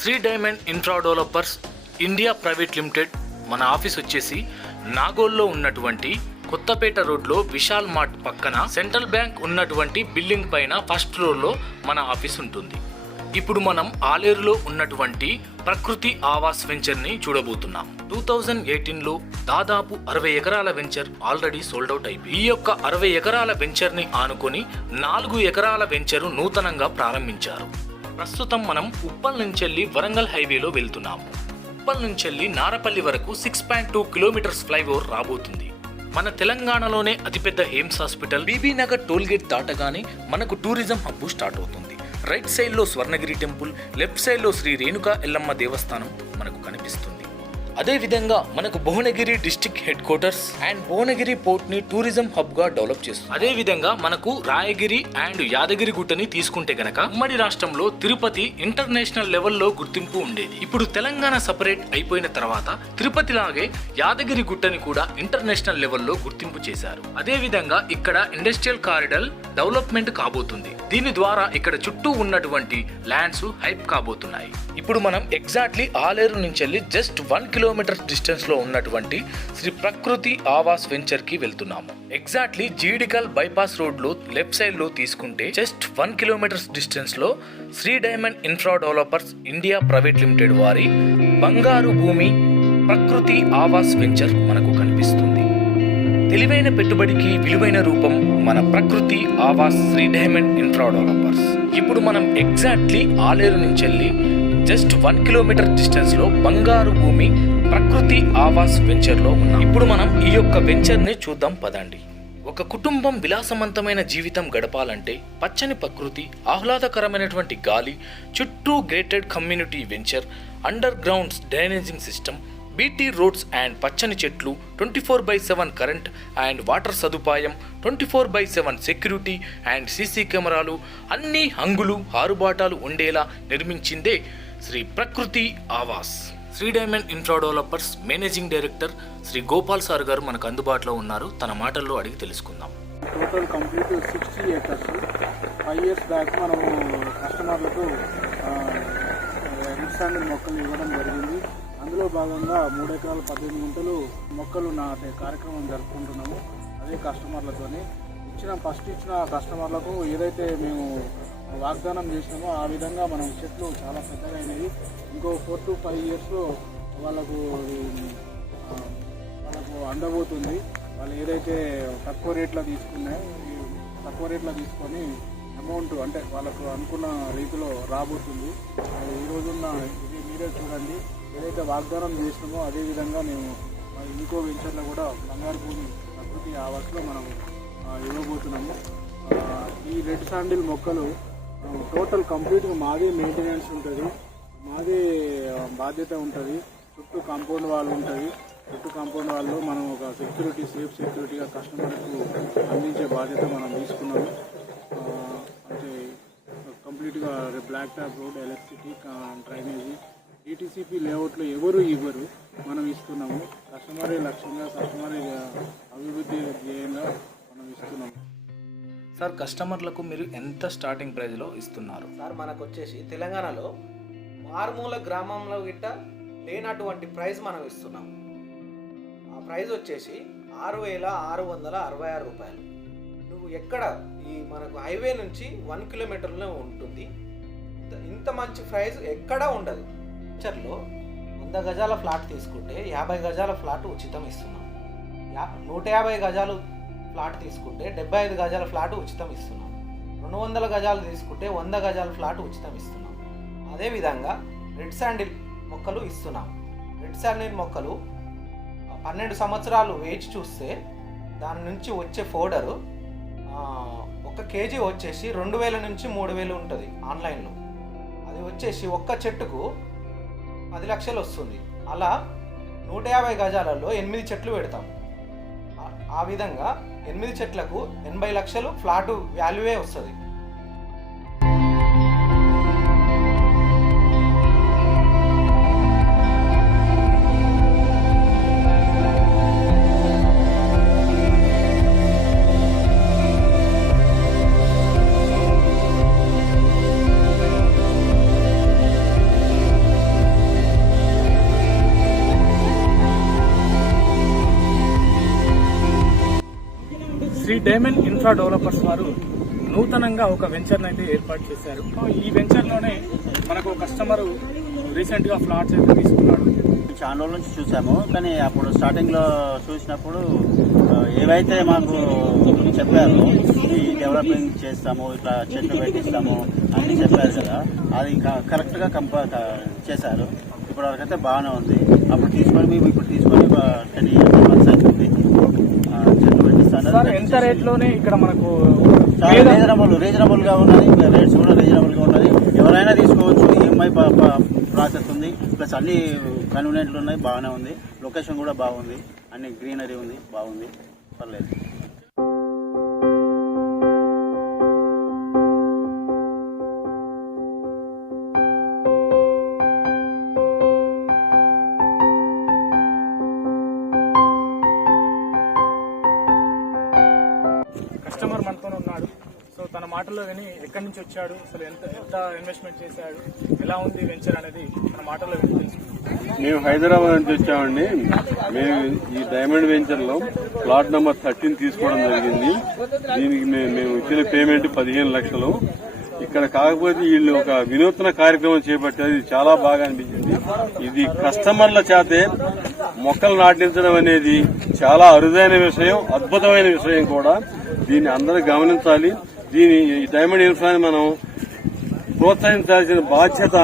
Shri diamond infra developers India private limited మన office వచ్చేసి నాగోల్లో ఉన్నటువంటి కొత్తపేట రోడ్లో విశాల్ మార్ట్ పక్కన సెంట్రల్ బ్యాంక్ ఉన్నటువంటి బిల్డింగ్ పైన ఫస్ట్ ఫ్లోర్లో మన ఆఫీస్ ఉంటుంది. ఇప్పుడు మనం ఆలేరులో ఉన్నటువంటి ప్రకృతి ఆవాస్ వెంచర్ని చూడబోతున్నాం. 2018లో దాదాపు 60 ఎకరాల వెంచర్ ఆల్రెడీ సోల్డ్ అవుట్ అయిపోయి, ఈ యొక్క 60 ఎకరాల వెంచర్ని ఆనుకొని 4 ఎకరాల వెంచరు నూతనంగా ప్రారంభించారు. ప్రస్తుతం మనం ఉప్పల్ నుంచెల్లి వరంగల్ హైవేలో వెళ్తున్నాము. ఉప్పల్ నుంచెల్లి నారపల్లి వరకు 6.2 కిలోమీటర్స్ ఫ్లైఓవర్ రాబోతుంది. మన తెలంగాణలోనే అతిపెద్ద AIIMS hospital Bibi Nagar tollgate దాటగానే మనకు టూరిజం హబ్ స్టార్ట్ అవుతుంది. రైట్ సైడ్లో స్వర్ణగిరి టెంపుల్, లెఫ్ట్ సైడ్లో శ్రీ రేణుకా ఎల్లమ్మ దేవస్థానం మనకు కనిపిస్తుంది. అదేవిధంగా మనకు Bhuvanagiri district headquarters and Bhuvanagiri పోర్ట్ని టూరిజం హబ్గా డెవలప్ చేస్తుంది. అదేవిధంగా మనకు రాయగిరి అండ్ యాదగిరి గుట్టని తీసుకుంటే గనక ఉమ్మడి రాష్ట్రంలో తిరుపతి ఇంటర్నేషనల్ లెవెల్లో గుర్తింపు ఉండేది. ఇప్పుడు తెలంగాణ సపరేట్ అయిపోయిన తర్వాత తిరుపతి లాగే యాదగిరి గుట్టని కూడా ఇంటర్నేషనల్ లెవెల్లో గుర్తింపు చేశారు. అదేవిధంగా ఇక్కడ ఇండస్ట్రియల్ కారిడార్ డెవలప్మెంట్ కాబోతుంది. దీని ద్వారా ఇక్కడ చుట్టూ ఉన్నటువంటి ల్యాండ్స్ హైప్ కాబోతున్నాయి. ఇప్పుడు మనం ఎగ్జాక్ట్లీ ఆలేరు నుంచి జస్ట్ 1 కిలోమీటర్ డిస్టెన్స్ లో ఉన్నటువంటి శ్రీ ప్రకృతి ఆవాస్ వెంచర్ కి వెళ్తున్నాము. ఎగ్జాక్ట్లీ జీడికల్ బైపాస్ రోడ్ లో లెఫ్ట్ సైడ్ లో తీసుకుంటే జస్ట్ 1 కిలోమీటర్స్ డిస్టెన్స్ లో Shri diamond infra developers India private limited వారి బంగారు భూమి ప్రకృతి ఆవాస్ వెంచర్ మనకు కనిపిస్తుంది. తెలివైన పెట్టుబడికి విలువైన రూపం మన Prakruthi Awas Shri diamond infra developers. ఇప్పుడు మనం ఎగ్జాక్ట్లీ ఆలేరు నుంచి జస్ట్ 1 కిలోమీటర్ డిస్టెన్స్ లో బంగారు భూమి ప్రకృతి ఆవాస్ వెంచర్ లో ఉన్నాం. ఇప్పుడు మనం ఈ యొక్క వెంచర్ ని చూద్దాం పదండి. ఒక కుటుంబం విలాసవంతమైన జీవితం గడపాలంటే పచ్చని ప్రకృతి, ఆహ్లాదకరమైనటువంటి గాలి, చుట్టూ gated community venture, underground drainage system, BT roads and పచ్చని చెట్లు, 24/7 కరెంట్ అండ్ వాటర్ సదుపాయం, 24/7 సెక్యూరిటీ అండ్ సీసీ కెమెరాలు, అన్ని హంగులు ఆరుబాటాలు ఉండేలా నిర్మించిందే Shri Prakruthi Awas. Shri diamond infra developers managing director Shri Gopal sir garu మనకు అందుబాటులో ఉన్నారు. తన మాటల్లో అడిగి తెలుసుకుందాం. Total complete 60 acres. 5 years back మనము కస్టమర్లకు రిడ్ మొక్కలు ఇవ్వడం జరిగింది. అందులో భాగంగా 3 ఎకరాల 18 గుంటలు మొక్కలు నాటే కార్యక్రమం జరుపుకుంటున్నాము. అదే కస్టమర్లతోనే ఫస్ట్ ఇచ్చిన కస్టమర్లకు ఏదైతే మేము వాగ్దానం చేసినామో ఆ విధంగా మనం చెట్లు చాలా పెద్దగా అయినాయి. ఇంకో 4 to 5 yearsలో వాళ్ళకు అందబోతుంది. వాళ్ళు ఏదైతే తక్కువ రేట్లో తీసుకొని అమౌంట్ అంటే వాళ్ళకు అనుకున్న రీతిలో రాబోతుంది. ఈ రోజున్న ఇది మీరే చూడండి, ఏదైతే వాగ్దానం చేసినామో అదేవిధంగా మేము ఇంకో వెంచర్లో కూడా బంగారు భూమి ప్రకృతి ఆవాస్లో మనం ఇవ్వబోతున్నాము. ఈ రెడ్ శాండిల్ మొక్కలు టోటల్ కంప్లీట్గా మాదే మెయింటెనెన్స్ ఉంటుంది, మాదే బాధ్యత ఉంటుంది. చుట్టూ కాంపౌండ్ వాల్ ఉంటుంది. చుట్టూ కాంపౌండ్ వాల్లో మనం ఒక సేఫ్ సెక్యూరిటీగా కస్టమర్కు అందించే బాధ్యత మనం తీసుకున్నాము. అంటే కంప్లీట్గా black top road, electricity, drainage, ETCP లేఅవుట్లో ఎవరు ఇవ్వరు, మనం ఇస్తున్నాము. కస్టమరే లక్ష్యంగా, కస్టమరే అభివృద్ధి ధ్యేయంగా మనం ఇస్తున్నాము. సార్, కస్టమర్లకు మీరు ఎంత స్టార్టింగ్ ప్రైస్లో ఇస్తున్నారు? సార్, మనకు వచ్చేసి తెలంగాణలో మారుమూల గ్రామంలో గిట్ట లేనటువంటి ప్రైస్ మనం ఇస్తున్నాం. ఆ ప్రైస్ వచ్చేసి 6,666 రూపాయలు. నువ్వు ఎక్కడ ఈ మనకు హైవే నుంచి 1 కిలోమీటర్లో ఉంటుంది. ఇంత మంచి ప్రైస్ ఎక్కడా ఉండదు. ఫ్యూచర్లో 100 గజాల ఫ్లాట్ తీసుకుంటే 50 గజాల ఫ్లాట్ ఉచితం ఇస్తున్నాం. 150 గజాలు ఫ్లాట్ తీసుకుంటే 75 గజాల ఫ్లాట్ ఉచితం ఇస్తున్నాం. 200 గజాలు తీసుకుంటే 100 గజాల ఫ్లాట్ ఉచితం ఇస్తున్నాం. అదేవిధంగా రెడ్ శాండిల్ మొక్కలు ఇస్తున్నాం. రెడ్ శాండిల్ మొక్కలు 12 సంవత్సరాలు వేచి చూస్తే దాని నుంచి వచ్చే పౌడరు 1 కేజీ వచ్చేసి 2,000 నుంచి 3,000 ఉంటుంది ఆన్లైన్లో. అది వచ్చేసి ఒక్క చెట్టుకు 10 లక్షలు వస్తుంది. అలా 150 గజాలలో 8 చెట్లు పెడతాం. ఆ విధంగా 8 చెట్లకు 80 లక్షలు ఫ్లాట్ వాల్యూవే వస్తుంది. డైమండ్ ఇన్ఫ్రా డెవలపర్స్ వారు నూతనంగా ఒక వెంచర్ని అయితే ఏర్పాటు చేశారు. ఈ వెంచర్లోనే మనకు కస్టమర్ రీసెంట్గా ఫ్లాట్స్ అయితే తీసుకున్నాడు. చాలా రోజుల నుంచి చూసాము, కానీ అప్పుడు స్టార్టింగ్లో చూసినప్పుడు ఏవైతే మాకు చెప్పారో ఈ డెవలపింగ్ చేస్తాము, ఇట్లా చెట్లు పెట్టిస్తాము అన్నీ చెప్పారు కదా, అది కరెక్ట్గా చేశారు. ఇప్పటివరకు అయితే బాగానే ఉంది. అప్పుడు తీసుకొని మేము ఇప్పుడు తీసుకొని 10 years అవుతుంది. చెట్లు పెట్టిస్తాను. ఎంత రేట్లోనే ఇక్కడ మనకు రీజనబుల్ గా ఉన్నది, రేట్స్ కూడా రీజనబుల్ గా ఉన్నది. ఎవరైనా తీసుకోవచ్చు. ఈఎంఐ ప్రాసెస్ ఉంది, ప్లస్ అన్ని కన్వీనియంట్లు ఉన్నాయి. బాగానే ఉంది. లొకేషన్ కూడా బాగుంది, అన్ని గ్రీనరీ ఉంది, బాగుంది, పర్లేదు. కస్టమర్ మనతో ఉన్నాడు. సో తన మాటల్లో విని ఎక్కడి నుంచి వచ్చాడు, అసలు ఎంత ఇన్వెస్ట్మెంట్ చేశాడు, ఎలా ఉంది వెంచర్ అనేది తన మాటల్లో విని తెలుసుకుంటాం. మేము హైదరాబాద్ నుంచి వచ్చామండి. మేము ఈ డైమండ్ వెంచర్ లో ప్లాట్ నెంబర్ 13 తీసుకోవడం జరిగింది. దీనికి మేము ఇచ్చిన పేమెంట్ 15 లక్షలు. ఇక్కడ కాకపోతే వీళ్ళు ఒక వినూత్న కార్యక్రమం చేపట్టారు. ఇది చాలా బాగా అనిపించింది. ఇది కస్టమర్ల చేతే మొక్కలు నాటించడం అనేది చాలా అరుదైన విషయం, అద్భుతమైన విషయం కూడా. దీన్ని అందరూ గమనించాలి. ఈ డైమండ్ ఇన్ఫ్రాని మనం ప్రోత్సహించాల్సిన బాధ్యత,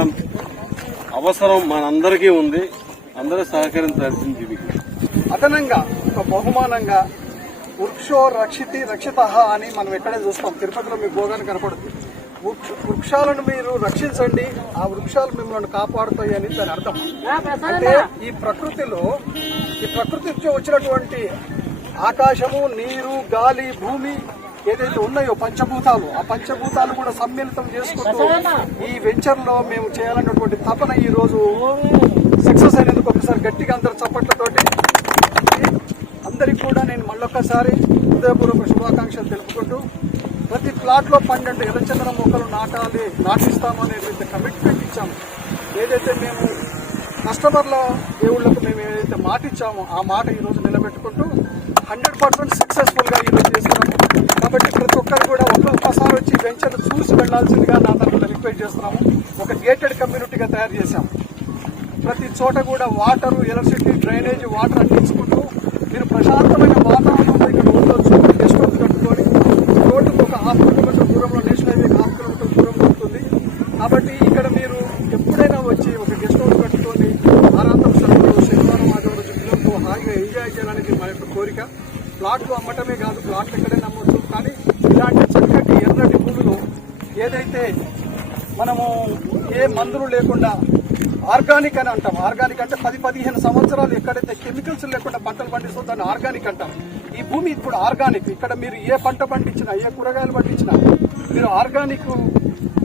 అవసరం మనందరికీ ఉంది. అందరూ సహకరించాల్సింది. దీనికి అదనంగా ఒక బహుమానంగా వృక్షో రక్షితి రక్షిత అని మనం ఎక్కడే చూస్తాం. తిరుపతిలో మీకు బోగాని కనపడుతుంది. వృక్షాలను మీరు రక్షించండి, ఆ వృక్షాలు మిమ్మల్ని కాపాడుతాయి అని దాని అర్థం. అంటే ఈ ప్రకృతి నుంచి వచ్చినటువంటి ఆకాశము, నీరు, గాలి, భూమి ఏదైతే ఉన్నాయో పంచభూతాలు, ఆ పంచభూతాలు కూడా సమ్మిళితం చేసుకుంటూ ఈ వెంచర్ లో మేము చేయాలన్నటువంటి తపన ఈ రోజు సక్సెస్ అయినందుకు ఒకసారి గట్టిగా అందరు చప్పట్లతోటి అందరికి కూడా నేను మళ్ళొక్కసారి హృదయపూర్వక శుభాకాంక్షలు తెలుపుకుంటూ, ప్రతి ప్లాట్ లో 12 ఎర్రచందన మొక్కలు నాటిస్తామనేది కమిట్మెంట్ ఇచ్చాము. ఏదైతే మేము కస్టమర్ల దేవుళ్లకు మేము ఏదైతే మాట ఇచ్చామో ఆ మాట ఈ రోజు నిలబెట్టుకుంటూ 100% సక్సెస్ఫుల్ గా ఈరోజు చేస్తున్నాము. కాబట్టి ప్రతి ఒక్కరు కూడా ఒక్కసారి వచ్చి వెంచర్ చూసి వెళ్లాల్సిందిగా నా తరఫున రిక్వెస్ట్ చేస్తున్నాము. ఒక గేటెడ్ కమ్యూనిటీగా తయారు చేశాము. ప్రతి చోట కూడా వాటర్, ఎలక్ట్రిసిటీ, డ్రైనేజ్, వాటర్ అందించుకుంటూ మీరు ప్రశాంతమైన వాతావరణంలో ఇక్కడ ఉండొచ్చు. గెస్ట్ హౌస్ కట్టుకొని రోడ్డుకు ఒక 1/2 కిలోమీటర్ దూరంలో, నేషనల్ హైవేకి 1/2 కిలోమీటర్ దూరంలో ఉంటుంది. కాబట్టి ఇక్కడ మీరు ఎప్పుడైనా వచ్చి ఒక గెస్ట్ హౌస్ కట్టుకొని వారాంతం సెలవులు, శనివారం, ఆదివారం పిల్లలతో హాయిగా ఎంజాయ్ చేయడానికి మా యొక్క కోరిక. ప్లాట్లు అమ్మటమే కాదు, ప్లాట్లు ఎక్కడైనా అమ్మొచ్చు. కానీ ఇలాంటి చక్కటి ఎర్రటి భూమిలో ఏదైతే మనము ఏ మందులు లేకుండా ఆర్గానిక్ అని అంటాం. ఆర్గానిక్ అంటే 10-15 సంవత్సరాలు ఎక్కడైతే కెమికల్స్ లేకుండా పంటలు పండిస్తూ దాన్ని ఆర్గానిక్ అంటాం. ఈ భూమి ఇప్పుడు ఆర్గానిక్. ఇక్కడ మీరు ఏ పంట పండించినా, ఏ కూరగాయలు పండించినా మీరు ఆర్గానిక్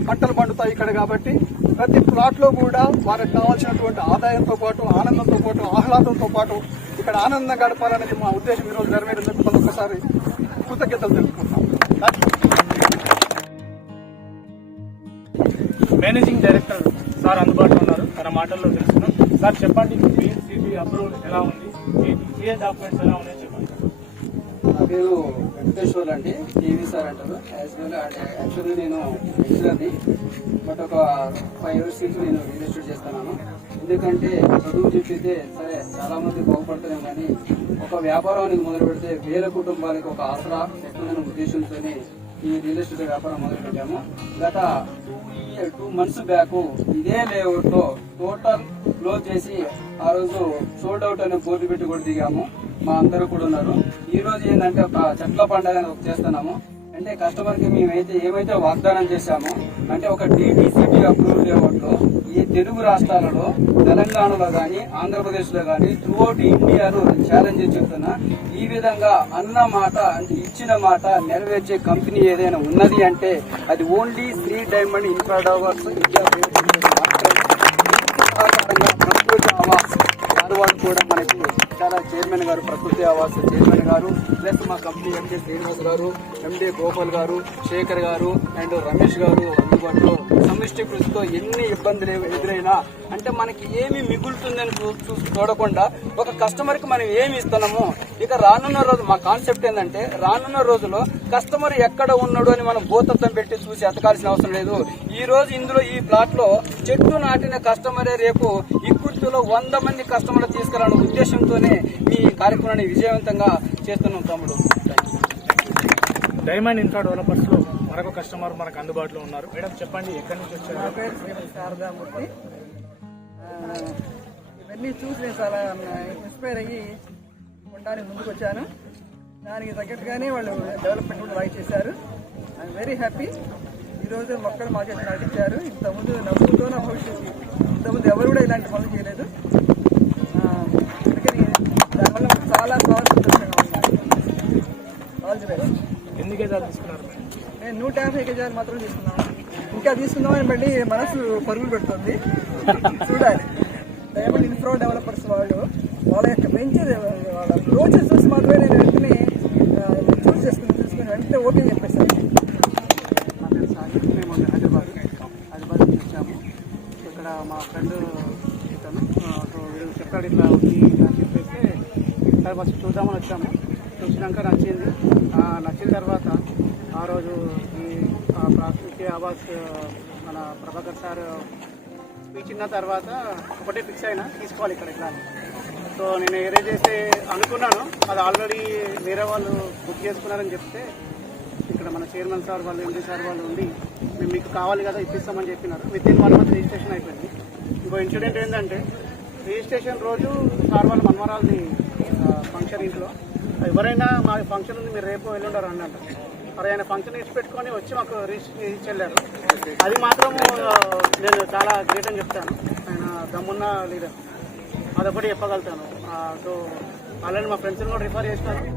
పంటలు పండుతాయి ఇక్కడ. కాబట్టి ప్రతి ప్లాట్ లో కూడా వారికి కావాల్సినటువంటి ఆదాయంతో పాటు, ఆనందంతో పాటు, ఆహ్లాదంతో పాటు ఇక్కడ ఆనందంగా గడపాలనేది మా ఉద్దేశం. ఈ రోజు నెరవేరేందుకు మరొకసారి కృతజ్ఞతలు తెలుపుకుంటాం. మేనేజింగ్ డైరెక్టర్ సార్ అందుబాటులో ఉన్నారు. తన మాటల్లో తెలుసుకున్నాం. సార్ చెప్పండి, BCB అప్రూవల్ ఎలా ఉంది, ఏ డాక్యుమెంట్స్ ఎలా ఉన్నాయో చెప్పండి. నా పేరు వెంకటేశ్వర్ అండి, టీవీ సార్ అంటారు. యాక్చువల్లీ నేను వెంచర్ని బట్ ఒక 5 years నుంచి నేను రియల్ ఎస్టేట్ చేస్తున్నాను. ఎందుకంటే చదువు చెప్పితే సరే చాలా మంది బాగుపడతారేమో కానీ ఒక వ్యాపారానికి మొదలు పెడితే వేల కుటుంబాలకు ఒక ఆసరా ఎట్లనే ఉద్దేశంతో ఈ రియల్ ఎస్టేట్ వ్యాపారం మొదలు పెట్టాము. గత 2 months బ్యాక్ ఇదే లేఅవుట్ లో టోటల్ క్లోజ్ చేసి ఆ రోజు సోల్డ్ అవుట్ అనే బోర్డు పెట్టి కూడా దిగాము. మా అందరూ కూడా ఉన్నారు. ఈ రోజు ఏంటంటే ఒక చెట్ల పండుగ చేస్తున్నాము. అంటే కస్టమర్ కి మేమైతే ఏమైతే వాగ్దానం చేశామో, అంటే ఒక DTCP అప్రూవ్ లేఅవుట్ లో ఈ తెలుగు రాష్ట్రాలలో, తెలంగాణలో గానీ, ఆంధ్రప్రదేశ్ లో గానీ, త్రూఅవుట్ ఇండియాలో ఛాలెంజ్ చెప్తున్నా. ఈ విధంగా అన్న మాట, అంటే ఇచ్చిన మాట నెరవేర్చే కంపెనీ ఏదైనా ఉన్నది అంటే అది only Shri diamond infra developers India Prakruthi Awas వారు కూడా మనకి చాలా chairman garu, Prakruthi Awas chairman garu, plus మా company MD Srinivas garu, MD Gopal గారు, శేఖర్ గారు అండ్ రమేష్ గారు అందుబాటులో సమిష్టి కృషితో ఎన్ని ఇబ్బందులు ఎదురైనా అంటే మనకి ఏమి మిగులుతుందని చూడకుండా ఒక కస్టమర్కి మనం ఏమి ఇస్తున్నామో ఇక రానున్న రోజు మా కాన్సెప్ట్ ఏంటంటే రానున్న రోజులో కస్టమర్ ఎక్కడ ఉన్నాడు అని మనం భూతత్వం పెట్టి చూసి ఎతకాల్సిన అవసరం లేదు. ఈ రోజు ఇందులో ఈ ప్లాట్ లో చెట్టు నాటిన కస్టమరే రేపు ఈ కుర్తిలో 100 మంది కస్టమర్లు తీసుకురాలనే ఉద్దేశంతోనే ఈ కార్యక్రమాన్ని విజయవంతంగా చేస్తున్నాం తమ్ముడు. డైమండ్ ఇన్ఫ్రా డెవలపర్స్ లో మరొక కస్టమర్ మనకు అందుబాటులో ఉన్నారు. మేడం చెప్పండి, ఎక్కడి నుంచి వచ్చారు? నా పేరు శ్రీమతి శారదామూర్తి. ఇవన్నీ చూసి నేను చాలా ఇన్స్పైర్ అయ్యి ఉండడానికి ముందుకు వచ్చాను. దానికి తగ్గట్టుగానే వాళ్ళు డెవలప్మెంట్ కూడా రైట్ చేశారు. I'm very happy. ఈరోజు మొక్కలు మా చేతి నడిపించారు. ఇంతకుముందు నవ్వుతో నా భవిష్యత్తు ఇంతకుముందు ఎవరు కూడా ఇలాంటి పనులు చేయలేదు. అందుకని దానివల్ల చాలా చాలా సంతోషంగా ఉన్నారు. All the best. ఎన్ని గజాలు తీసుకున్నారు? నేను 150 గజాలు మాత్రం తీసుకున్నాను. ఇంకా తీసుకుందామని బట్టి మనసు పరుగులు పెడుతుంది. చూడాలి. డైమండ్ ఇన్ఫ్రా డెవలపర్స్ వాళ్ళ యొక్క బెంచ్ వాళ్ళ రోజు చూసి మాత్రమే నేను వెంటనే చూస్ చేసుకుని వెంటనే ఓకే చెప్పేసాను. నా పేరు సాహిబ్. మేము హైదరాబాద్ నుంచి వచ్చాము. ఇక్కడ మా ఫ్రెండ్ ఇతను వీడు చెప్పాడు ఇట్లా ఉంది అని చెప్పేసి ఇక్కడ ఫస్ట్ చూద్దామని వచ్చాము. చూసినాక నచ్చిన తర్వాత ఆ రోజు ఈ ప్రాకృతి ఆవాస్ మన ప్రభాకర్ సార్ స్పీచ్ ఇన్న తర్వాత ఒకటే ఫిక్స్ అయినా తీసుకోవాలి ఇక్కడ ఇట్లా. సో నేను ఏరే చేసి అనుకున్నాను, అది ఆల్రెడీ వేరే వాళ్ళు బుక్ చేసుకున్నారని చెప్తే ఇక్కడ మన చైర్మన్ సార్ వాళ్ళు, ఎండీ సార్ వాళ్ళు ఉండి మేము మీకు కావాలి కదా ఇప్పిస్తామని చెప్పినారు. విత్-ఇన్ 1 month రిజిస్ట్రేషన్ అయిపోయింది. ఇంకో ఇన్సిడెంట్ ఏంటంటే రిజిస్ట్రేషన్ రోజు సార్ వాళ్ళ మన్మరాలది ఫంక్షన్ ఇంట్లో ఎవరైనా మా ఫంక్షన్ ఉంది మీరు రేపు ఎల్లుండారు అన్నట్టు మరి ఆయన ఫంక్షన్ ఇచ్చి పెట్టుకొని వచ్చి మాకు రిజిస్ట్రేషన్ చెల్లారు. అది మాత్రం నేను చాలా గ్రేట్ అని చెప్తాను. ఆయన దమ్మున్న లీడర్, అదొకటి చెప్పగలుగుతాను. సో అలానే మా ఫ్రెండ్స్ని కూడా రిఫర్ చేస్తాను.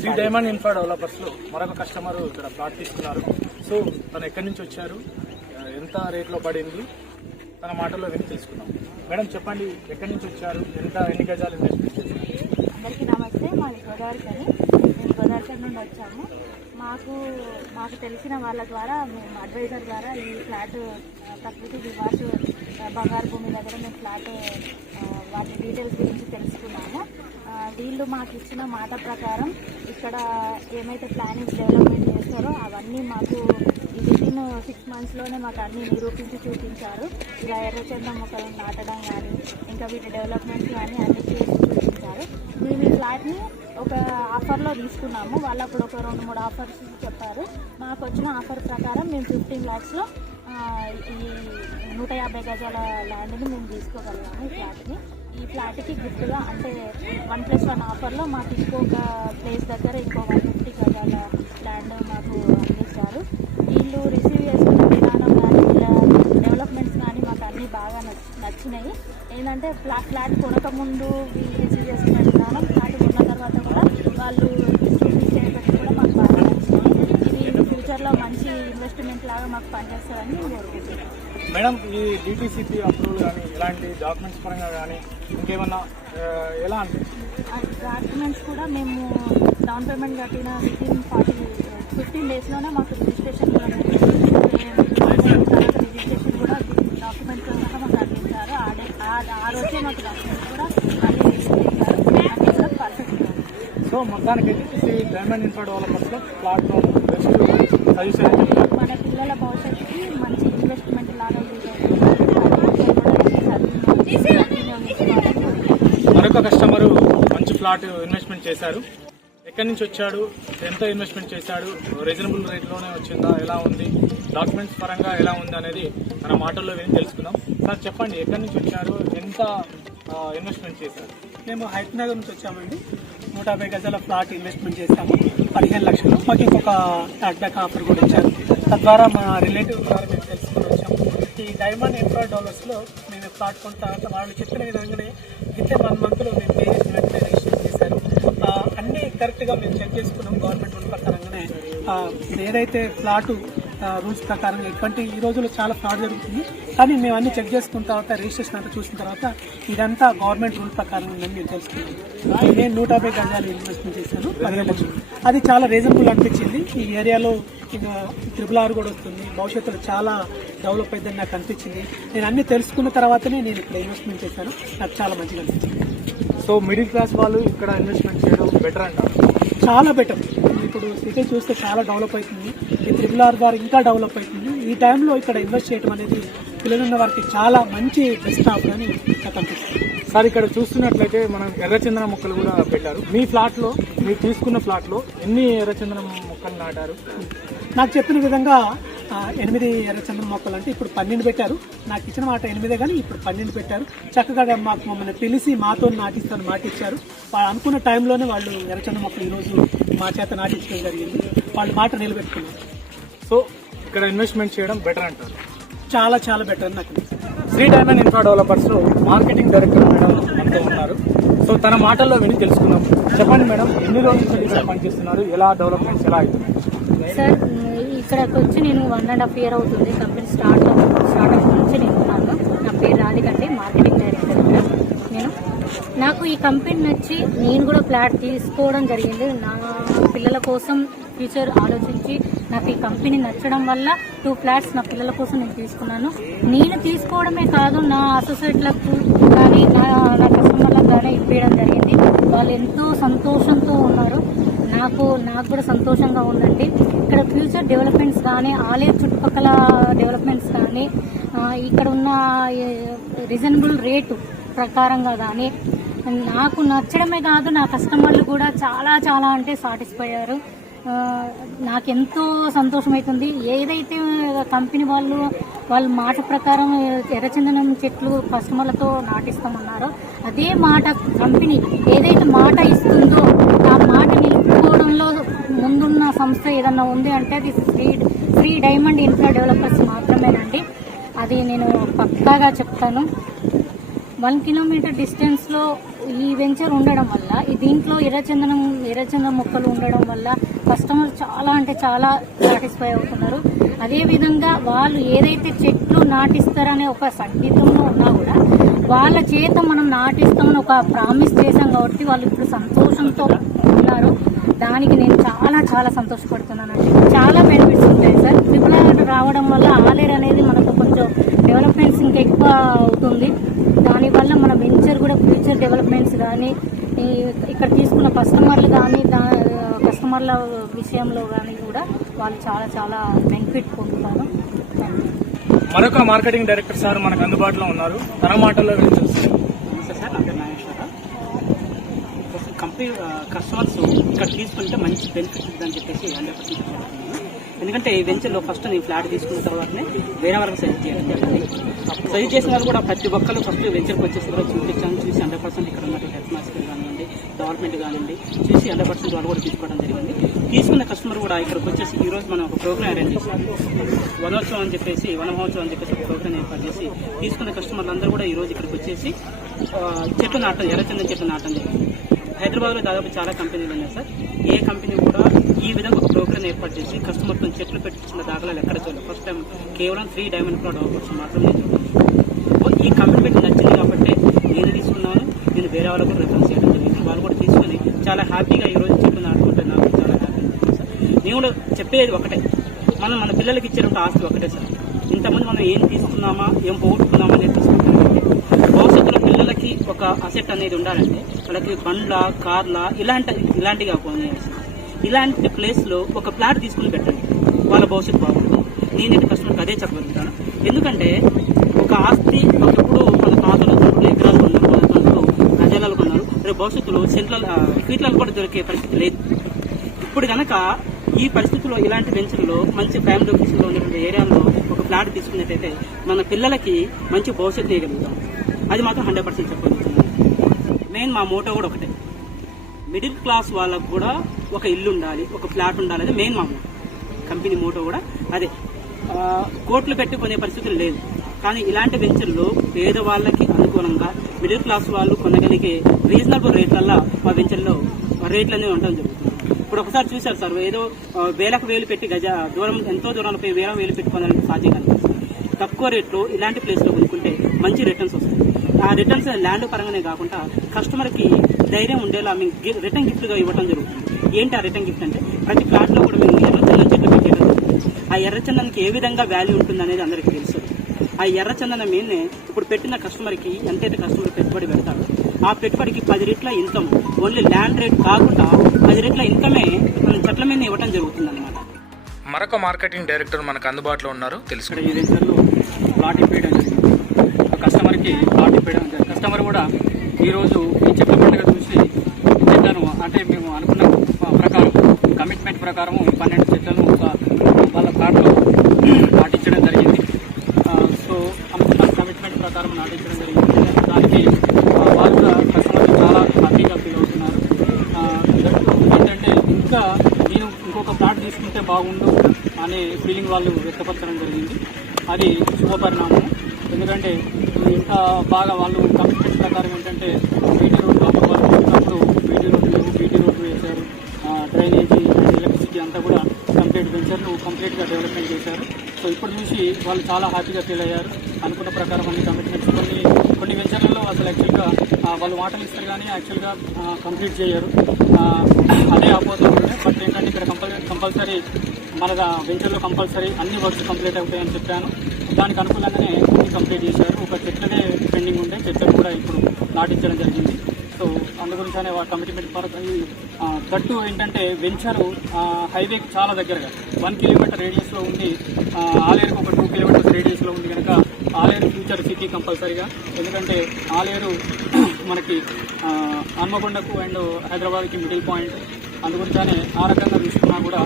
శ్రీ డైమండ్ ఇన్ఫ్రా డెవలపర్స్ లో మరొక కస్టమర్ ఇక్కడ ప్లాట్ తీసుకున్నారు. సో తను ఎక్కడి నుంచి వచ్చారు, ఎంత రేట్లో పడింది, తన మాటల్లో విని తెలుసుకున్నాం. మేడం చెప్పండి, ఎక్కడి నుంచి వచ్చారు, ఎన్ని గజాలు ఇన్వెస్ట్మెంట్ చేశారు? అందరికీ నమస్తే. మాది గోదావరికని. మేము గోదావరికని నుండి వచ్చాము. మాకు తెలిసిన వాళ్ళ ద్వారా మేము అడ్వైజర్ ద్వారా ఈ ఫ్లాట్ ప్రకృతి వివాస్ బంగారు భూమి దగ్గర మేము ఫ్లాట్ వాటి డీటెయిల్స్ గురించి తెలుసుకున్నాము. వీళ్ళు మాకు ఇచ్చిన మాట ప్రకారం ఇక్కడ ఏమైతే ప్లానింగ్ డెవలప్మెంట్ చేస్తారో అవన్నీ మాకు వితిన్ 6 monthsలోనే మాకు అన్నీ నిరూపించి చూపించారు. ఇలా ఎర్రచందం మొక్కలను నాటడం కానీ ఇంకా వీటి డెవలప్మెంట్ కానీ అన్ని చేసి చూపించారు. మేము ఈ ఫ్లాట్ని ఒక ఆఫర్లో తీసుకున్నాము. వాళ్ళు అప్పుడు ఒక 2-3 ఆఫర్స్ చెప్పారు. మాకు వచ్చిన ఆఫర్ ప్రకారం మేము 15 lakhsలో ఈ 150 గజాల ల్యాండ్ని మేము తీసుకోగలిగాము. ఈ ఫ్లాట్కి గిఫ్ట్గా అంటే 1+1 ఆఫర్లో మాకు ఇంకొక ప్లేస్ దగ్గర ఇంకో 150 గజాల ల్యాండ్ మాకు అందించారు. వీళ్ళు రిసీవ్ చేసుకున్న విధానం కానీ డెవలప్మెంట్స్ కానీ మాకు అన్నీ బాగా నచ్చినాయి. ఏంటంటే ఫ్లాట్ కొనకముందు వీళ్ళు రిసీవ్ చేసుకున్న విధానం, ఫ్లాట్ కొన్న తర్వాత కూడా వాళ్ళు చూపించేటట్టు కూడా మాకు బాగా నచ్చినాయి. ఇది ఫ్యూచర్లో మంచి ఇన్వెస్ట్మెంట్ లాగా మాకు పనిచేస్తారని నేను కోరుకుంటున్నాను. మేడం, ఈ డిటిసిపి అప్రూవల్ కానీ ఇలాంటి డాక్యుమెంట్స్ పరంగా కానీ ఇంకేమన్నా ఎలా అనిపిస్తుంది? డాక్యుమెంట్స్ కూడా మేము డౌన్ పేమెంట్ కట్టిన వితిన్ 15 daysలోనే మాకు రిజిస్ట్రేషన్ కూడా రిజిస్ట్రేషన్ కూడా డాక్యుమెంట్స్ కూడా మాకు అందించారు. ఆ రోజే మాకు డాక్యుమెంట్స్ కూడా మళ్ళీ రిజిస్టర్ చేశారు. అన్నీ కూడా పర్ఫెక్ట్గా. సో సో మొత్తానికైతే శ్రీ డైమండ్ ఇన్ఫ్రా డెవలపర్స్లో ప్లాట్ బెస్ట్ సజెషన్ అని చెప్తారు. మన పిల్లల భవిష్యత్తుకి మంచి ఇన్వెస్ట్మెంట్ లాగా మరొక కస్టమరు మంచి ఫ్లాట్ ఇన్వెస్ట్మెంట్ చేశారు. ఎక్కడి నుంచి వచ్చాడు, ఎంత ఇన్వెస్ట్మెంట్ చేశాడు, రీజనబుల్ రేట్లోనే వచ్చిందా, ఎలా ఉంది, డాక్యుమెంట్స్ పరంగా ఎలా ఉంది అనేది మన మాటల్లో విని తెలుసుకుందాం. సార్ చెప్పండి, ఎక్కడి నుంచి వచ్చారు, ఎంత ఇన్వెస్ట్మెంట్ చేశారు? మేము హైట్ నగర్ నుంచి వచ్చామండి. 150 గజాల ఫ్లాట్ ఇన్వెస్ట్మెంట్ చేశాము, 15 లక్షలు. మాకు ఇంకొక క్యాష్ బ్యాక్ ఆఫర్ కూడా ఇచ్చారు. తద్వారా మా రిలేటివ్ ద్వారా మేము తెలుసుకొని వచ్చాము. ఈ డైమండ్ ఇన్ఫ్రా డెవలపర్స్లో మేము ఫ్లాట్ కొన్న తర్వాత వాళ్ళు చెప్పిన విధంగానే విత్ 1 మంత్లో మేము పే చేసిన వెంటనే రిజిస్టర్ చేశారు. అన్నీ కరెక్ట్గా మేము చెక్ చేసుకున్నాం. గవర్నమెంట్ రూల్ ప్రకారంగానే ఏదైతే ఫ్లాటు రూల్స్ ప్రకారం ఎటువంటి ఈ రోజుల్లో చాలా ఫ్రాడ్ జరుగుతుంది. కానీ మేము అన్ని చెక్ చేసుకున్న తర్వాత రిజిస్ట్రేషన్ అంతా చూసిన తర్వాత ఇదంతా గవర్నమెంట్ రూల్ ప్రకారం ఉందని మేము తెలుసుకున్నాం. నేను 150 గజాలు ఇన్వెస్ట్మెంట్ చేశాను, 15 లక్షలు. అది చాలా రీజనబుల్ అనిపించింది. ఈ ఏరియాలో ఇంకా RRR కూడా వస్తుంది, భవిష్యత్తులో చాలా డెవలప్ అయిందని నాకు అనిపించింది. నేను అన్ని తెలుసుకున్న తర్వాతనే నేను ఇక్కడ ఇన్వెస్ట్మెంట్ చేశాను. నాకు చాలా మంచిగా అనిపించింది. సో మిడిల్ క్లాస్ వాళ్ళు ఇక్కడ ఇన్వెస్ట్మెంట్ చేయడం బెటర్ అంటారు. చాలా బెటర్. ఇప్పుడు సిటీ చూస్తే చాలా డెవలప్ అవుతుంది. ఈ RRR ద్వారా ఇంకా డెవలప్ అవుతుంది. ఈ టైంలో ఇక్కడ ఇన్వెస్ట్ చేయడం అనేది పిల్లలున్న వారికి చాలా మంచి బెస్ట్ ఆఫర్ అని నాకు అనిపిస్తుంది. సార్ ఇక్కడ చూస్తున్నట్లయితే మనం ఎర్రచందన మొక్కలు కూడా పెట్టారు. మీ ఫ్లాట్లో, మీరు తీసుకున్న ఫ్లాట్లో ఎన్ని ఎర్రచందన మొక్కలు నాటారు? నాకు చెప్పిన విధంగా 8 ఎర్రచందన మొక్కలు అంటే ఇప్పుడు 12 పెట్టారు. నాకు ఇచ్చిన మాట 8 కానీ ఇప్పుడు 12 పెట్టారు. చక్కగా మాకు మమ్మల్ని పిలిచి మాతో నాటిస్తాను మాట ఇచ్చారు. వాళ్ళు అనుకున్న టైంలోనే వాళ్ళు ఎర్రచందన మొక్కలు ఈరోజు మా చేత నాటించడం జరిగింది. వాళ్ళు మాట నిలబెట్టుకున్నారు. సో ఇక్కడ ఇన్వెస్ట్మెంట్ చేయడం బెటర్ అంటారు. చాలా చాలా బెటర్ అని నాకు అనిపిస్తుంది. శ్రీ డైమండ్ ఇన్ఫ్రా డెవలపర్స్లో మార్కెటింగ్ డైరెక్టర్ మేడం మనతో ఉన్నారు. సో తన మాటల్లో విని తెలుసుకుందాం. చెప్పండి మేడం, ఎన్ని రోజుల నుంచి ఇక్కడ పనిచేస్తున్నారు, ఎలా డెవలప్మెంట్స్ ఎలా అవుతున్నాయి? సార్ ఇక్కడికి వచ్చి నేను 1.5 year అవుతుంది. కంపెనీ స్టార్ట్అప్ నుంచి నేను ఉన్నాను. నా పేరు రాధికండి, మార్కెటింగ్ డైరెక్టర్ ఇక్కడ నేను. నాకు ఈ కంపెనీ నచ్చి నేను కూడా ఫ్లాట్ తీసుకోవడం జరిగింది. నా పిల్లల కోసం ఫ్యూచర్ ఆలోచించి నాకు ఈ కంపెనీ నచ్చడం వల్ల 2 ఫ్లాట్స్ నా పిల్లల కోసం నేను తీసుకున్నాను. నేను తీసుకోవడమే కాదు, నా అసోసియేట్లకు కానీ నా కస్టమర్లకు కానీ ఇప్పించడం జరిగింది. వాళ్ళు ఎంతో సంతోషంతో ఉన్నారు. నాకు కూడా సంతోషంగా ఉందండి. ఇక్కడ ఫ్యూచర్ డెవలప్మెంట్స్ కానీ, ఆలయ చుట్టుపక్కల డెవలప్మెంట్స్ కానీ, ఇక్కడ ఉన్న రీజనబుల్ రేటు ప్రకారంగా కానీ నాకు నచ్చడమే కాదు, నా కస్టమర్లు కూడా చాలా చాలా అంటే సాటిస్ఫై అయ్యారు. నాకెంతో సంతోషం అవుతుంది. ఏదైతే కంపెనీ వాళ్ళు మాట ప్రకారం ఎర్రచందనం చెట్లు కస్టమర్లతో నాటిస్తామన్నారో అదే మాట కంపెనీ ఏదైతే మాట ఇస్తుందో ఆ మాట నిలుపుకోవడంలో ముందున్న సంస్థ ఏదన్నా ఉంది అంటే అది శ్రీ డైమండ్ ఇన్ఫ్రా డెవలపర్స్ మాత్రమేనండి. అది నేను పక్కాగా చెప్తాను. 1 kilometer డిస్టెన్స్లో ఈ వెంచర్ ఉండడం వల్ల, దీంట్లో ఎర్రచందనం మొక్కలు ఉండడం వల్ల కస్టమర్ చాలా అంటే చాలా సాటిస్ఫై అవుతున్నారు. అదేవిధంగా వాళ్ళు ఏదైతే చెట్లు నాటిస్తారనే ఒక సంగీతంలో ఉన్నా కూడా వాళ్ళ చేత మనం నాటిస్తామని ఒక ప్రామిస్ చేశాం కాబట్టి వాళ్ళు ఇప్పుడు సంతోషంతో ఉన్నారు. దానికి నేను చాలా చాలా సంతోషపడుతున్నానండి. చాలా బెనిఫిట్స్ ఉంటాయి సార్. RRR రావడం వల్ల ఆలేరు అనేది మనకు కొంచెం డెవలప్మెంట్స్ ఇంకా ఎక్కువ అవుతుంది. దానివల్ల మన వెంచర్ కూడా ఫ్యూచర్ డెవలప్మెంట్స్ కానీ, ఇక్కడ తీసుకున్న కస్టమర్లు కానీ, కస్టమర్ల విషయంలో కానీ కూడా వాళ్ళు చాలా చాలా బెనిఫిట్ పొందుతారు. మరొక మార్కెటింగ్ డైరెక్టర్ సార్ మనకు అందుబాటులో ఉన్నారు. తన మాటల్లో విని తెలుస్తుంది. సార్ నా పేరు నాగేశ్వర. కంపెనీ కస్టమర్స్ ఇక్కడ తీసుకుంటే మంచి బెనిఫిట్ ఉందని చెప్పేసి 100% చెప్తున్నాను. ఎందుకంటే ఈ వెంచర్లో ఫస్ట్ నేను ఫ్లాట్ తీసుకున్న తర్వాతనే వేరే వాళ్ళకి సజెస్ట్ చేయడం జరిగింది. సజెస్ట్ చేసిన వాళ్ళు కూడా ప్రతి ఒక్కరు ఫస్ట్ వెంచర్కి వచ్చేసిన తర్వాత చూపించాను. చూసి 100% ఇక్కడ ఉన్నటువంటి అట్మాస్ఫియర్ కానివ్వండి, డెవలప్మెంట్ కానివ్వండి చూసి 100% వాళ్ళు కూడా తీసుకోవడం జరిగింది. తీసుకున్న కస్టమర్ కూడా ఇక్కడికి వచ్చేసి ఈ రోజు మనం ఒక ప్రోగ్రామ్ అరేంజ్ చేసాం. వనోత్సవం అని చెప్పేసి ఒక ప్రోగ్రామ్ ఏర్పాటు చేసి తీసుకున్న కస్టమర్లు అందరూ కూడా ఈ రోజు ఇక్కడికి వచ్చేసి చెట్లు నాటం, ఎర్రచందనం చెట్లు నాటం జరిగింది. హైదరాబాద్లో దాదాపు చాలా కంపెనీలు ఉన్నాయి సార్. ఏ కంపెనీ కూడా ఈ విధంగా ఒక ప్రోగ్రామ్ ఏర్పాటు చేసి కస్టమర్తో చెట్లు పెట్టించిన దాఖలాలు ఎక్కడ చూడాలి. ఫస్ట్ టైం కేవలం 3 డైమండ్ డెవలపర్స్ మాత్రమే చూడాలి. ఈ కంపెనీ పెట్టి నచ్చింది కాబట్టి నేను తీసుకున్నాను. నేను వేరే వాళ్ళకు కూడా రిఫరెన్స్ చేయడం జరిగింది. వాళ్ళు కూడా తీసుకుని చాలా హ్యాపీగా ఈరోజు చెట్లు నాటుకుంటే నాకు చాలా హ్యాపీ అనిపిస్తుంది సార్. నేను కూడా చెప్పేది ఒకటే, మనం మన పిల్లలకి ఇచ్చేటువంటి ఆస్తి ఒకటే సార్. ఇంతమంది మనం ఏం తీసుకున్నామా, ఏం పోగొట్టుకున్నామా అనేది తీసుకుంటాం. భవిష్యత్తులో పిల్లలకి ఒక ఒక అసెట్ అనేది ఉండాలంటే వాళ్ళకి బండ్ల కార్ల ఇలాంటిగా కొనేసి ఇలాంటి ప్లేస్లో ఒక ప్లాట్ తీసుకుని పెట్టండి, వాళ్ళ భవిష్యత్తు బాగుంటుంది. నేనైతే కస్టమర్కి అదే చెప్పగలుగుతాను. ఎందుకంటే ఒక ఆస్తి ఒకప్పుడు మన తాతలు ఎకరాలు కొన్నారు, మన తాతలు గజాలు కొన్నారు. రేపు భవిష్యత్తులో ఫీట్లలో కూడా దొరికే పరిస్థితి లేదు. ఇప్పుడు కనుక ఈ పరిస్థితుల్లో ఇలాంటి వెంచర్లో మంచి ప్రైమ్ లొకేషన్లో ఉన్నటువంటి ఏరియాలో ఒక ఫ్లాట్ తీసుకున్నట్టయితే మన పిల్లలకి మంచి భవిష్యత్తు ఇవ్వగలుగుతాం. అది మాత్రం 100% చెప్పగలుగుతున్నాను. మెయిన్ మా మోటో కూడా ఒకటే, మిడిల్ క్లాస్ వాళ్ళకు కూడా ఒక ఇల్లు ఉండాలి, ఒక ఫ్లాట్ ఉండాలి. అది మెయిన్ మా మోటో. కంపెనీ మోటో కూడా అదే. కోట్లు పెట్టి కొనే పరిస్థితులు లేదు. కానీ ఇలాంటి వెంచర్లు పేదవాళ్ళకి అనుకూలంగా మిడిల్ క్లాస్ వాళ్ళు కొనగలిగే రీజనబుల్ రేట్లల్లో మా వెంచర్లో రేట్లు అనేవి ఉండడం జరుగుతుంది. ఇప్పుడు ఒకసారి చూశారు సార్, ఏదో వేలకు వేలు పెట్టి ఎంతో దూరంలో పోయి వేలు పెట్టి కొనాలని సాధ్యం కనిపిస్తుంది. తక్కువ రేట్లో ఇలాంటి ప్లేస్లో కొనుక్కుంటే మంచి రిటర్న్స్ వస్తాయి. ఆ రిటర్న్స్ ల్యాండ్ పరంగానే కాకుండా కస్టమర్కి ధైర్యం ఉండేలా మేము రిటర్న్ గిఫ్ట్గా ఇవ్వడం జరుగుతుంది. ఏంటి ఆ రిటర్న్ గిఫ్ట్ అంటే, ప్రతి ప్లాట్లో కూడా మేము ఎర్రచందనం చెట్లు పెట్టేయడం జరుగుతుంది. ఆ ఎర్రచందనానికి ఏ విధంగా వాల్యూ ఉంటుంది అనేది అందరికీ తెలుసు. ఆ ఎర్రచందనం మీదనే ఇప్పుడు పెట్టిన కస్టమర్కి ఎంతైతే కస్టమర్ పెట్టుబడి పెడతాడో ఆ పెట్టుబడికి 10 రెట్ల ఇన్కమ్, ఓన్లీ ల్యాండ్ రేట్ కాకుండా 10 రెట్ల ఇన్కమే మనం చెట్ల మీద ఇవ్వడం జరుగుతుంది అన్నమాట. మరొక మార్కెటింగ్ డైరెక్టర్ మనకు అందుబాటులో ఉన్నారు, తెలుసు. ఈ వెంచర్లో ప్లాట్ ఇప్పేయడం జరిగింది. కస్టమర్కి ప్లాట్ ఇప్పేయడం జరిగింది. కస్టమర్ కూడా ఈరోజు ఈ చెట్ల పండుగ చూసి చెట్లను, అంటే మేము అనుకున్న ప్రకారం కమిట్మెంట్ ప్రకారం 12 చెట్లను వాళ్ళ ప్లాట్లో నాటించడం జరిగింది. సో అనుకున్న కమిట్మెంట్ ప్రకారం నాటించడం జరిగింది. దానికి వాళ్ళు కూడా కస్టమర్లు చాలా హ్యాపీగా ఫీల్ అవుతున్నారు. ఏంటంటే ఇంకా నేను ఇంకొక ప్లాట్ తీసుకుంటే బాగుండు అనే ఫీలింగ్ వాళ్ళు వ్యక్తపరచడం జరిగింది. అది శుభపరిణామం. ఎందుకంటే ఇంత బాగా వాళ్ళు కమిట్మెంట్ ప్రకారం ఏంటంటే బీటీ రోడ్లు అప్పుడు బీటీ రోడ్లు వేశారు, డ్రైనేజీ అండ్ ఎలక్ట్రిసిటీ అంతా కూడా కంప్లీట్గా డెవలప్మెంట్ చేశారు. సో ఇప్పుడు చూసి వాళ్ళు చాలా హ్యాపీగా ఫీల్ అయ్యారు. అనుకున్న ప్రకారం అన్ని కమిట్మెంట్స్ కొన్ని వెంచర్లలో అసలు యాక్చువల్గా వాళ్ళు మాటలు ఇస్తారు కానీ యాక్చువల్గా కంప్లీట్ చేయరు. అదే ఆపోజిట్ ఉంది. బట్ ఏంటంటే ఇక్కడ కంపల్సరీ మన వెంచర్లో కంపల్సరీ అన్ని వర్క్స్ కంప్లీట్ అవుతాయని చెప్పాను. దానికి అనుకూలంగానే అన్ని కంప్లీట్ చేశారు. ఒక చెట్లనే పెండింగ్ ఉంటే చెట్లను కూడా ఇప్పుడు నాటించడం జరిగింది. సో అందుగురించనే కమిట్మెంట్ గట్టు ఏంటంటే వెంచరు హైవేకి చాలా దగ్గరగా 1 కిలోమీటర్ రేడియస్లో ఉంది. ఆలేరుకు ఒక 2 కిలోమీటర్స్ రేడియస్లో ఉంది కనుక ఆలేరు ఫ్యూచర్ సిటీ కంపల్సరీగా. ఎందుకంటే ఆలేరు మనకి హన్మకొండకు అండ్ హైదరాబాద్కి మిడిల్ పాయింట్. అందుగురించనే ఆ రకంగా చూసుకున్నా కూడా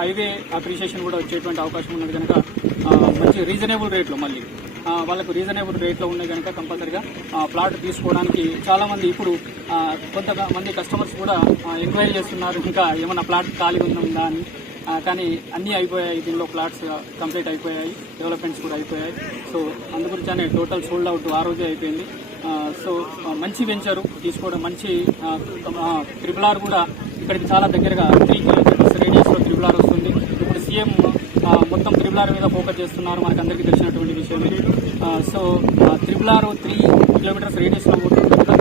హైవే అప్రిషియేషన్ కూడా వచ్చేటువంటి అవకాశం ఉన్నది కనుక మంచి రీజనబుల్ రేట్లో మళ్ళీ వాళ్ళకు రీజనబుల్ రేట్లో ఉన్నాయి కనుక కంపల్సరీగా ప్లాట్ తీసుకోవడానికి చాలామంది ఇప్పుడు కొంతమంది కస్టమర్స్ కూడా ఎంక్వైరీ చేస్తున్నారు, ఇంకా ఏమన్నా ప్లాట్ ఖాళీ ఉందా అని. కానీ అన్నీ అయిపోయాయి, దీనిలో ప్లాట్స్ కంప్లీట్ అయిపోయాయి, డెవలప్మెంట్స్ కూడా అయిపోయాయి. సో అందుగురించనే టోటల్ సోల్డ్ అవుట్ ఆ రోజే అయిపోయింది. సో మంచి వెంచరు తీసుకోవడం, మంచి త్రిబుల్ ఆర్ కూడా ఇక్కడికి చాలా దగ్గరగా 3 కిలోమీటర్స్ రేడియస్లో త్రిబుల్ ఆర్ వస్తుంది. ఇప్పుడు సీఎం మొత్తం త్రిబుల్ ఆర్ మీద ఫోకస్ చేస్తున్నారు, మనకు అందరికీ తెలిసినటువంటి విషయం. సో త్రిబుల్ ఆర్ 3 కిలోమీటర్స్ రేడియస్లో ఉంటుంది కనుక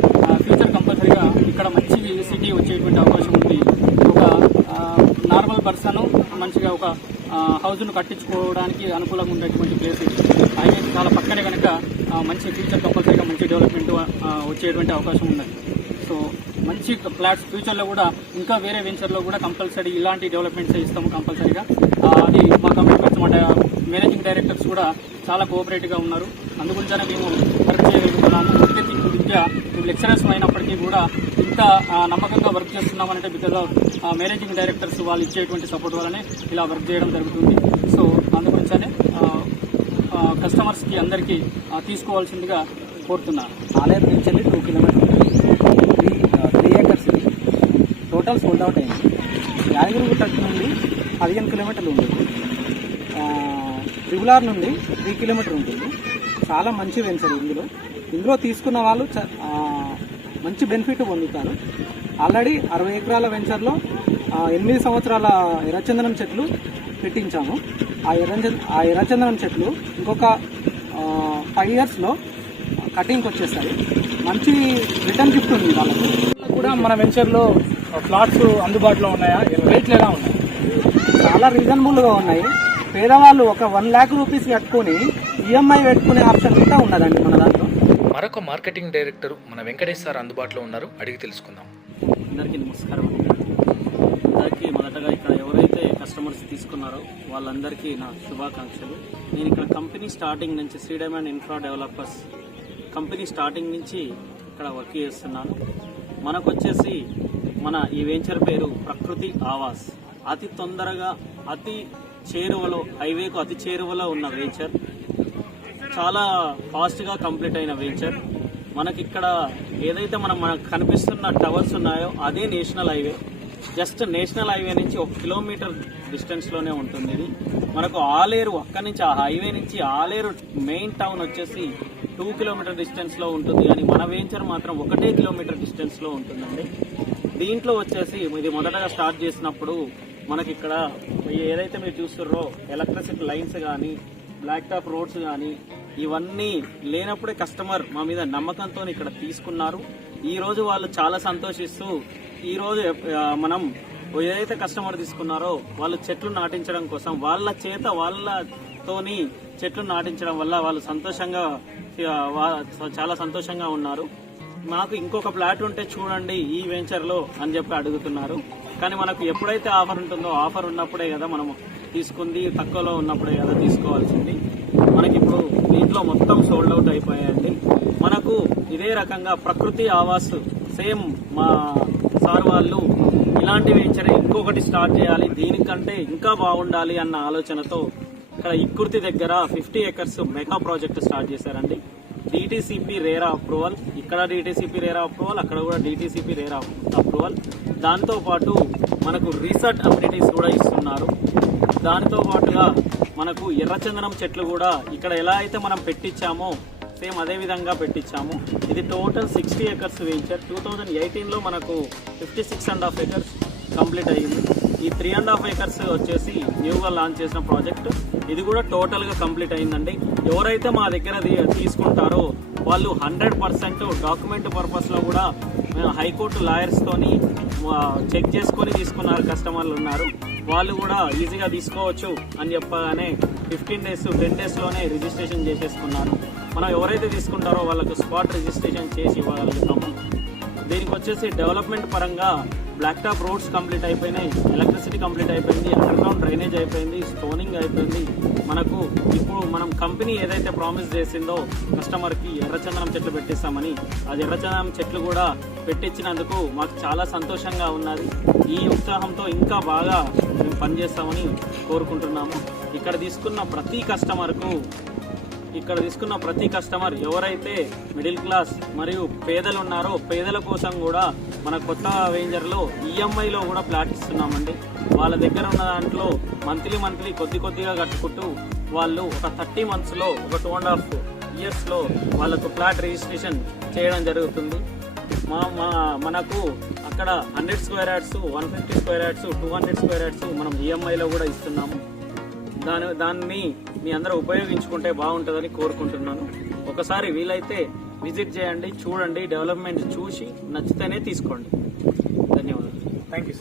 ఫ్యూచర్ కంపల్సరీగా ఇక్కడ మంచి సిటీ వచ్చేటువంటి అవకాశం ఉంది. ఒక నార్మల్ పర్సన్ మంచిగా ఒక హౌస్ను కట్టించుకోవడానికి అనుకూలంగా ఉండేటువంటి ప్లేస్. హైవే చాలా పక్కనే కనుక మంచి ఫ్యూచర్ కంపల్సరీగా మంచి డెవలప్మెంట్ వచ్చేటువంటి అవకాశం ఉన్నది. సో మంచి ఫ్లాట్స్ ఫ్యూచర్లో కూడా ఇంకా వేరే వెంచర్లో కూడా కంపల్సరీ ఇలాంటి డెవలప్మెంట్స్ ఇస్తాము కంపల్సరీగా. అది మా కమిట్మెంట్స్. మా మేనేజింగ్ డైరెక్టర్స్ కూడా చాలా కోఆపరేటివ్గా ఉన్నారు. అందుగురించనే మేము వర్క్ చేయగలుగుతున్నాము. విద్య లెక్చరర్స్ అయినప్పటికీ కూడా ఇంత నమ్మకంగా వర్క్ చేస్తున్నామనంటే బికాజ్ ఆఫ్ మేనేజింగ్ డైరెక్టర్స్ వాళ్ళు ఇచ్చేటువంటి సపోర్ట్ వల్లనే ఇలా వర్క్ చేయడం జరుగుతుంది. సో అందుగురించనే కస్టమర్స్కి అందరికీ తీసుకోవాల్సిందిగా కోరుతున్నాను. ఆలేరు నుంచి 2 kilometres 3 acres total sold out అయింది. యాదగిరిగుట్ట నుండి 15 కిలోమీటర్లు ఉంటుంది. త్రిబుల్ ఆర్ నుండి 3 కిలోమీటర్ ఉంటుంది. చాలా మంచి వెంచర్ ఇందులో తీసుకున్న వాళ్ళు మంచి బెనిఫిట్ పొందుతారు. ఆల్రెడీ 60 ఎకరాల వెంచర్లో 8 సంవత్సరాల ఎర్రచందనం చెట్లు పెట్టించాము. ఆ ఎర్రచందనం చెట్లు ఇంకొక 5 ఇయర్స్లో కటింగ్కి వచ్చేస్తాయి. మంచి రిటర్న్ గిఫ్ట్ ఉంది వాళ్ళకు కూడా. మన వెంచర్లో ఫ్లాట్స్ అందుబాటులో ఉన్నాయా? రేట్లు ఎలా ఉన్నాయి? చాలా రీజనబుల్గా ఉన్నాయి. పేదవాళ్ళు ఒక 1 lakh రూపీస్ కట్టుకొని ఈఎంఐ పెట్టుకునే ఆప్షన్ కూడా ఉన్నదండి మన దాంట్లో. మరొక మార్కెటింగ్ డైరెక్టర్ మన వెంకటేష్ సార్ అందుబాటులో ఉన్నారు, అడిగి తెలుసుకుందాం. అందరికీ నమస్కారం. అందరికీ మొదటగా ఇక్కడ ఎవరైతే కస్టమర్స్ తీసుకున్నారో వాళ్ళందరికీ నా శుభాకాంక్షలు. నేను ఇక్కడ కంపెనీ స్టార్టింగ్ నుంచి Shri diamond infra developers company starting నుంచి ఇక్కడ వర్క్ చేస్తున్నాను. మనకు వచ్చేసి మన ఈ వెంచర్ పేరు ప్రకృతి ఆవాస్. అతి తొందరగా అతి చేరువలో, హైవేకు అతి చేరువలో ఉన్న వెంచర్, చాలా ఫాస్ట్గా కంప్లీట్ అయిన వెంచర్. మనకి ఇక్కడ ఏదైతే మనకు కనిపిస్తున్న టవర్స్ ఉన్నాయో అదే national highway. Just national highway నుంచి 1 కిలోమీటర్ డిస్టెన్స్లోనే ఉంటుంది ఇది. మనకు ఆలేరు, అక్కడి నుంచి ఆ హైవే నుంచి ఆలేరు మెయిన్ టౌన్ వచ్చేసి 2 కిలోమీటర్ డిస్టెన్స్లో ఉంటుంది, కానీ మన వెంచర్ మాత్రం 1 కిలోమీటర్ డిస్టెన్స్లో ఉంటుందండి. దీంట్లో వచ్చేసి ఇది మొదటగా స్టార్ట్ చేసినప్పుడు మనకి ఇక్కడ ఏదైతే మీరు చూస్తున్నారో ఎలక్ట్రిసిటీ లైన్స్ కానీ, బ్లాక్ టాప్ రోడ్స్ కానీ ఇవన్నీ లేనప్పుడే కస్టమర్ మా మీద నమ్మకంతో ఇక్కడ తీసుకున్నారు. ఈ రోజు వాళ్ళు చాలా సంతోషిస్తూ, ఈ రోజు మనం ఏదైతే కస్టమర్ తీసుకున్నారో వాళ్ళు చెట్లు నాటించడం కోసం వాళ్ళ చేత వాళ్ళతోని చెట్లు నాటించడం వల్ల వాళ్ళు సంతోషంగా, చాలా సంతోషంగా ఉన్నారు. మాకు ఇంకొక ప్లాట్ ఉంటే చూడండి ఈ వెంచర్లో అని చెప్పి అడుగుతున్నారు. కానీ మనకు ఎప్పుడైతే ఆఫర్ ఉంటుందో, ఆఫర్ ఉన్నప్పుడే కదా మనము తీసుకుంది, తక్కువలో ఉన్నప్పుడే కదా తీసుకోవాల్సింది. మనకి ఇప్పుడు దీంట్లో మొత్తం సోల్డ్ అవుట్ అయిపోయాయండి. మనకు ఇదే రకంగా ప్రకృతి ఆవాస్ సేమ్ మా సార్ వాళ్ళు ఇలాంటి వెంచర్ ఇంకొకటి స్టార్ట్ చేయాలి, దీనికంటే ఇంకా బాగుండాలి అన్న ఆలోచనతో ఇక్కడ ఇక్కుర్తి దగ్గర 50 acres మెగా ప్రాజెక్ట్ స్టార్ట్ చేశారండి. డిటిసిపి రేరా అప్రూవల్, ఇక్కడ డిటిసిపి రేరా అప్రూవల్, అక్కడ కూడా డిటిసిపి రేరా అప్రూవల్. దాంతో పాటు మనకు రీసెర్చ్ అమ్యూనిటీస్ కూడా ఇస్తున్నారు. దానితో పాటుగా మనకు ఎర్రచందనం చెట్లు కూడా ఇక్కడ ఎలా అయితే మనం పెట్టించామో సేమ్ అదే విధంగా పెట్టించాము. ఇది టోటల్ 60 acres వెంచర్. 2018లో మనకు 56.5 acres కంప్లీట్ అయ్యింది. ఈ 3.5 acres వచ్చేసి న్యూగా లాంచ్ చేసిన ప్రాజెక్ట్. ఇది కూడా టోటల్గా కంప్లీట్ అయిందండి. ఎవరైతే మా దగ్గర తీసుకుంటారో వాళ్ళు 100% డాక్యుమెంట్ పర్పస్లో కూడా హైకోర్టు లాయర్స్తోని చెక్ చేసుకొని తీసుకున్నారు కస్టమర్లు ఉన్నారు. వాళ్ళు కూడా ఈజీగా తీసుకోవచ్చు అని చెప్పగానే 15 days 10 daysలోనే రిజిస్ట్రేషన్ చేసేసుకున్నారు. మనం ఎవరైతే తీసుకుంటారో వాళ్ళకు స్పాట్ రిజిస్ట్రేషన్ చేసి ఇవ్వగలుగుతాము. దీనికి వచ్చేసి డెవలప్మెంట్ పరంగా బ్లాక్ టాప్ రోడ్స్ కంప్లీట్ అయిపోయినాయి, ఎలక్ట్రిసిటీ కంప్లీట్ అయిపోయింది, అండర్ గ్రౌండ్ డ్రైనేజ్ అయిపోయింది, స్టోనింగ్ అయిపోయింది. మనకు ఇప్పుడు మనం కంపెనీ ఏదైతే ప్రామిస్ చేసిందో కస్టమర్కి ఎర్రచందనం చెట్లు పెట్టిస్తామని, అది ఎర్రచందనం చెట్లు కూడా పెట్టించినందుకు మాకు చాలా సంతోషంగా ఉన్నది. ఈ ఉత్సాహంతో ఇంకా బాగా మేము పనిచేస్తామని కోరుకుంటున్నాము. ఇక్కడ తీసుకున్న ప్రతి కస్టమర్ ఎవరైతే మిడిల్ క్లాస్ మరియు పేదలు ఉన్నారో పేదల కోసం కూడా మన కొత్త వెంచర్లో ఈఎంఐలో కూడా ప్లాట్ ఇస్తున్నామండి. వాళ్ళ దగ్గర ఉన్న దాంట్లో మంత్లీ కొద్దిగా కట్టుకుంటూ వాళ్ళు ఒక 30 monthsలో, ఒక 2.5 yearsలో వాళ్ళకు ప్లాట్ రిజిస్ట్రేషన్ చేయడం జరుగుతుంది. మనకు అక్కడ 100 square yards, 150 square yards, 200 square yards మనం ఈఎంఐలో కూడా ఇస్తున్నాము. దాన్ని మీ అందరూ ఉపయోగించుకుంటే బాగుంటుందని కోరుకుంటున్నాను. ఒకసారి వీలైతే విజిట్ చేయండి, చూడండి, డెవలప్మెంట్ చూసి నచ్చితేనే తీసుకోండి. ధన్యవాదాలు. Thank you sir.